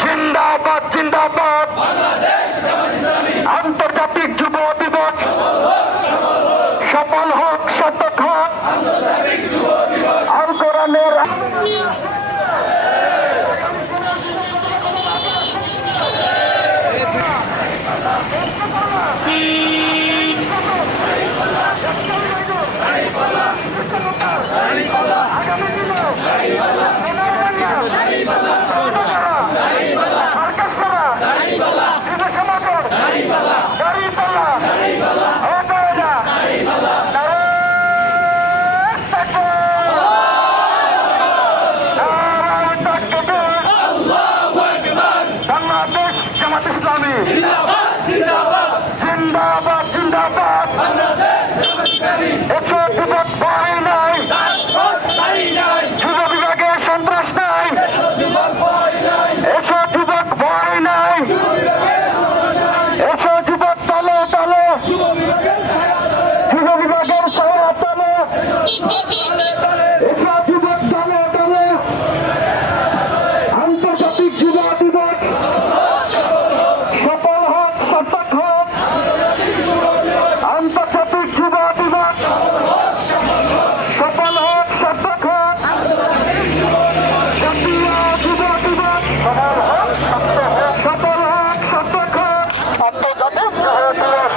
জিন্দাবাদ জিন্দাবাদ আন্তর্জাতিক যুব দিবস সফল হোক সার্থক হোক আল কোরআনের জিন্দাবাদ জিন্দাবাদ এসব যুবক ভয় নাই যুব বিভাগের সন্ত্রাস নাই এসব যুবক ভয় নাই এসব যুবক তলে তলে যুব বিভাগের ছায়া তলে এসব যুবক তলে তলে আন্তর্জাতিক যুব দিবস সফল হোক সার্থক হোক আন্তর্জাতিক যুব দিবস সফল হোক সার্থক হোক জাতীয় যুব দিবস সফল হোক সার্থক হোক আন্তর্জাতিক যুব দিবস